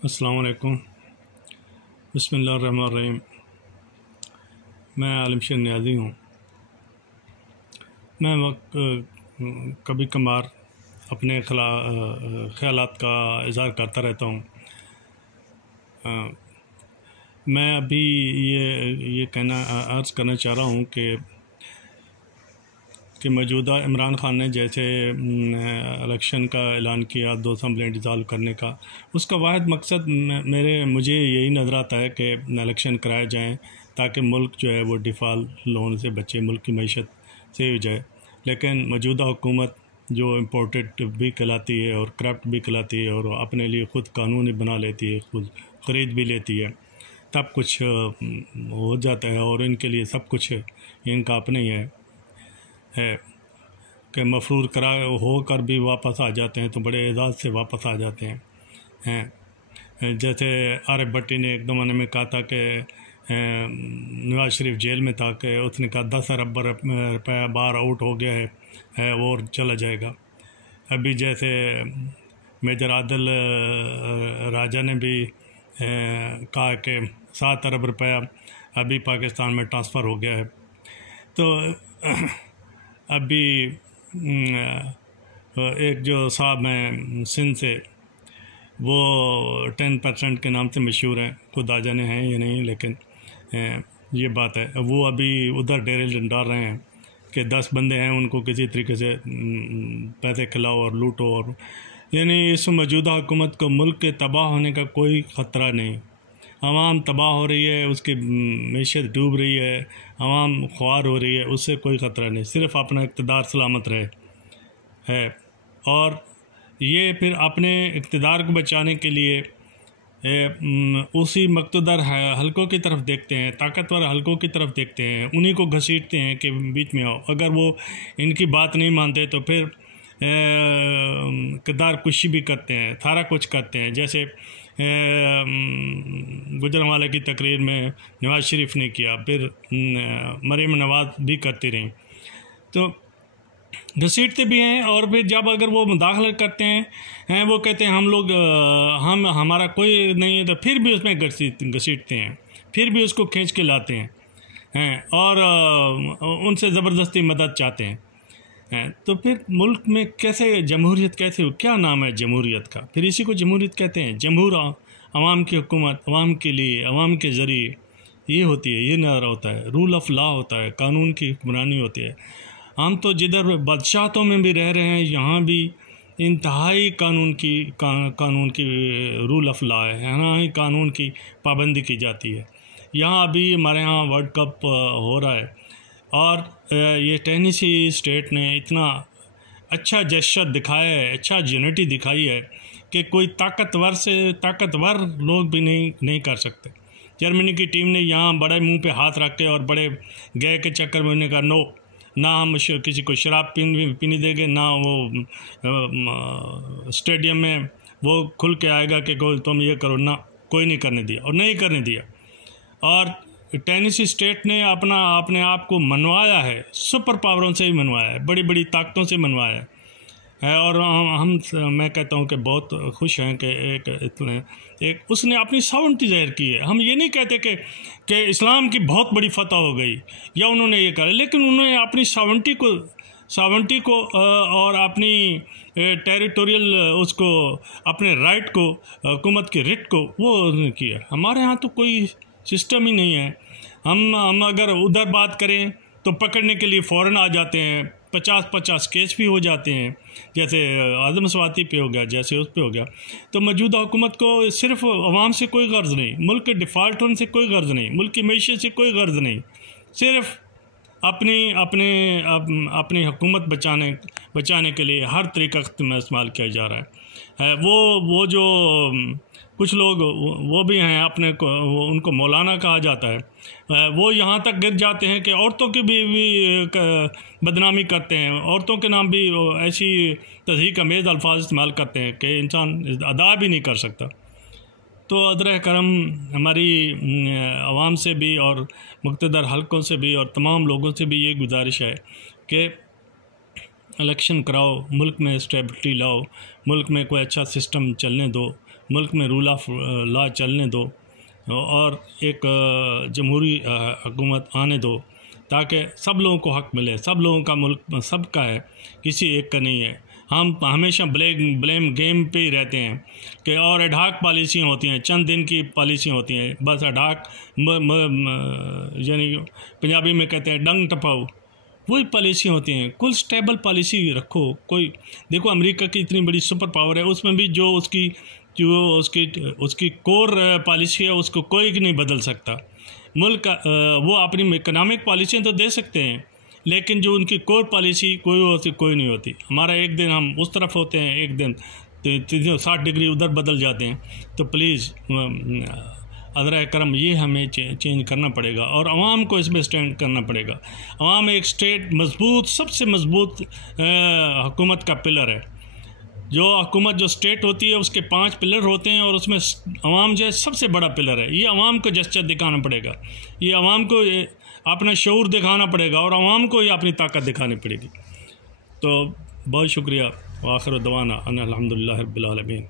अस्सलाम वालेकुम। बिस्मिल्लाहिर्रहमानिर्रहीम। मैं आलिम शेर नियाज़ी हूँ। मैं कभी कभार अपने ख़यालात का इज़हार करता रहता हूँ। मैं अभी ये कहना अर्ज़ करना चाह रहा हूँ कि मौजूदा इमरान ख़ान ने जैसे इलेक्शन का ऐलान किया, 2 असम्बलियाँ डिज़ॉल्व करने का, उसका वाहिद मकसद मुझे यही नज़र आता है कि इलेक्शन कराए जाएँ ताकि मुल्क जो है वो डिफ़ॉल्ट लोन से बचे, मुल्क की मईशत सेव जाए। लेकिन मौजूदा हुकूमत जो इम्पोर्टेड भी कहलाती है और करप्ट भी कहलाती है और अपने लिए ख़ुद कानून ही बना लेती है, खुद ख़रीद भी लेती है, तब कुछ हो जाता है और इनके लिए सब कुछ इनका अपने ही है कि मफरूर करा होकर भी वापस आ जाते हैं तो बड़े एजाज़ से वापस आ जाते हैं। जैसे आरिफ भट्टी ने एक ज़माने में कहा था कि नवाज शरीफ जेल में था कि उसने कहा 10 अरब रुपया बाहर आउट हो गया है और चला जाएगा। अभी जैसे मेजर आदिल राजा ने भी कहा कि 7 अरब रुपया अभी पाकिस्तान में ट्रांसफ़र हो गया है। तो अभी एक जो साहब हैं सिंध से, वो 10% के नाम से मशहूर हैं, खुद आ जाने हैं या नहीं, लेकिन ये बात है। वो अभी उधर डेरे डाल रहे हैं कि 10 बंदे हैं, उनको किसी तरीके से पैसे खिलाओ और लूटो। और यानी इस मौजूदा हुकूमत को मुल्क के तबाह होने का कोई ख़तरा नहीं। आवाम तबाह हो रही है, उसकी मैशत डूब रही है, आवाम ख्वार हो रही है, उससे कोई ख़तरा नहीं, सिर्फ़ अपना इक़्तिदार सलामत रहे है। और ये फिर अपने इक़्तिदार को बचाने के लिए उसी मक़तूदर हलकों की तरफ देखते हैं, ताकतवर हलकों की तरफ देखते हैं, उन्हीं को घसीटते हैं कि बीच में आओ। अगर वो इनकी बात नहीं मानते तो फिर किरदार कुशी भी करते हैं, सारा कुछ करते हैं। जैसे गुजरांवाला की तकरीर में नवाज शरीफ ने किया, फिर मरीम नवाज़ भी करती रहीं, तो घसीटते भी हैं। और फिर जब अगर वो मुदाखलत करते हैं वो कहते हैं हम हमारा कोई नहीं है, तो फिर भी उसमें घसीटते हैं, फिर भी उसको खींच के लाते हैं और उनसे ज़बरदस्ती मदद चाहते हैं। तो फिर मुल्क में कैसे जमहूरियत, कैसे क्या नाम है जमहूरियत का? फिर इसी को जमहूरियत कहते हैं। जमहूर अवाम की हुकूमत, अवाम के लिए, अवाम के ज़रिए ये होती है, ये नारा होता है। रूल ऑफ लॉ होता है, कानून की हुक्मरानी होती है। हम तो जिधर बादशाहतों में भी रह रहे हैं, यहाँ भी इंतहाई कानून की रूल ऑफ लॉ है, यहाँ ही कानून की पाबंदी की जाती है। यहाँ अभी हमारे यहाँ वर्ल्ड कप हो रहा है और ये टेनेसी स्टेट ने इतना अच्छा जेस्चर दिखाया है, अच्छा यूनिटी दिखाई है कि कोई ताकतवर लोग भी नहीं कर सकते। जर्मनी की टीम ने यहाँ बड़े मुंह पे हाथ रख के और बड़े गए के चक्कर में उन्होंने कहा नो, ना हम किसी को शराब पीने देंगे, ना वो स्टेडियम में वो खुल के आएगा कि तुम ये करो, ना, कोई नहीं करने दिया और नहीं करने दिया। और टेनेसी स्टेट ने अपने आप को मनवाया है, सुपर पावरों से ही मनवाया है, बड़ी बड़ी ताकतों से मनवाया है। और मैं कहता हूँ कि बहुत खुश हैं कि एक उसने अपनी सॉवरेनिटी ज़ाहिर की है। हम ये नहीं कहते कि इस्लाम की बहुत बड़ी फतह हो गई या उन्होंने ये कहा, लेकिन उन्होंने अपनी सॉवरेनिटी को और अपनी टेरिटोरियल उसको, अपने राइट को, हुकूमत के रिट को वो किया। हमारे यहाँ तो कोई सिस्टम ही नहीं है। हम अगर उधर बात करें तो पकड़ने के लिए फ़ौरन आ जाते हैं, 50 केस भी हो जाते हैं, जैसे आज़म स्वाति पे हो गया, जैसे उस पे हो गया। तो मौजूदा हुकूमत को सिर्फ अवाम से कोई गर्ज़ नहीं, मुल्क के डिफ़ाल्ट होने से कोई गर्ज़ नहीं, मुल्क की मईशत से कोई गर्ज़ नहीं, सिर्फ अपनी हुकूमत बचाने के लिए हर तरीका इस्तेमाल किया जा रहा है। वो जो कुछ लोग वो भी हैं, उनको मौलाना कहा जाता है, वो यहाँ तक गिर जाते हैं कि औरतों की भी बदनामी करते हैं, औरतों के नाम भी ऐसी तज़हीक अमेज़ अल्फाज इस्तेमाल करते हैं कि इंसान अदा भी नहीं कर सकता। तो अदर करम हमारी आवाम से भी और मुक़्तदर हलकों से भी और तमाम लोगों से भी ये गुजारिश है कि इलेक्शन कराओ, मुल्क में स्टेबिलिटी लाओ, मुल्क में कोई अच्छा सिस्टम चलने दो, मुल्क में रूल ऑफ लॉ चलने दो और एक जमहूरी हुकूमत आने दो, ताकि सब लोगों को हक़ मिले। सब लोगों का मुल्क सबका है, किसी एक का नहीं है। हम हमेशा ब्लेम गेम पे ही रहते हैं कि और एडहाक पॉलिसियाँ होती हैं, चंद दिन की पॉलिसियाँ होती हैं, बस एडहाक यानी पंजाबी में कहते हैं डंग टपाओ, वही पॉलिसियाँ होती हैं। कुल स्टेबल पॉलिसी रखो। कोई देखो अमेरिका की इतनी बड़ी सुपर पावर है, उसमें भी जो उसकी कोर पॉलिसी है उसको कोई नहीं बदल सकता। मुल्क वो अपनी इकनॉमिक पॉलिसियाँ तो दे सकते हैं, लेकिन जो उनकी कोर पॉलिसी कोई नहीं होती। हमारा एक दिन हम उस तरफ होते हैं, एक दिन 60 डिग्री उधर बदल जाते हैं। तो प्लीज़ अदरा करम ये हमें चेंज करना पड़ेगा और आवाम को इसमें स्टैंड करना पड़ेगा। आवाम एक सबसे मजबूत हुकूमत का पिलर है। जो हुकूमत जो स्टेट होती है उसके 5 पिलर होते हैं और उसमें अवाम जो है सबसे बड़ा पिलर है। ये अवाम को जस्टिस दिखाना पड़ेगा, ये अवाम को अपना शऊर दिखाना पड़ेगा और अवाम को ही अपनी ताकत दिखानी पड़ेगी। तो बहुत शुक्रिया। आखिर दवाना अल्हम्दुलिल्लाह रब्बिल आलमीन।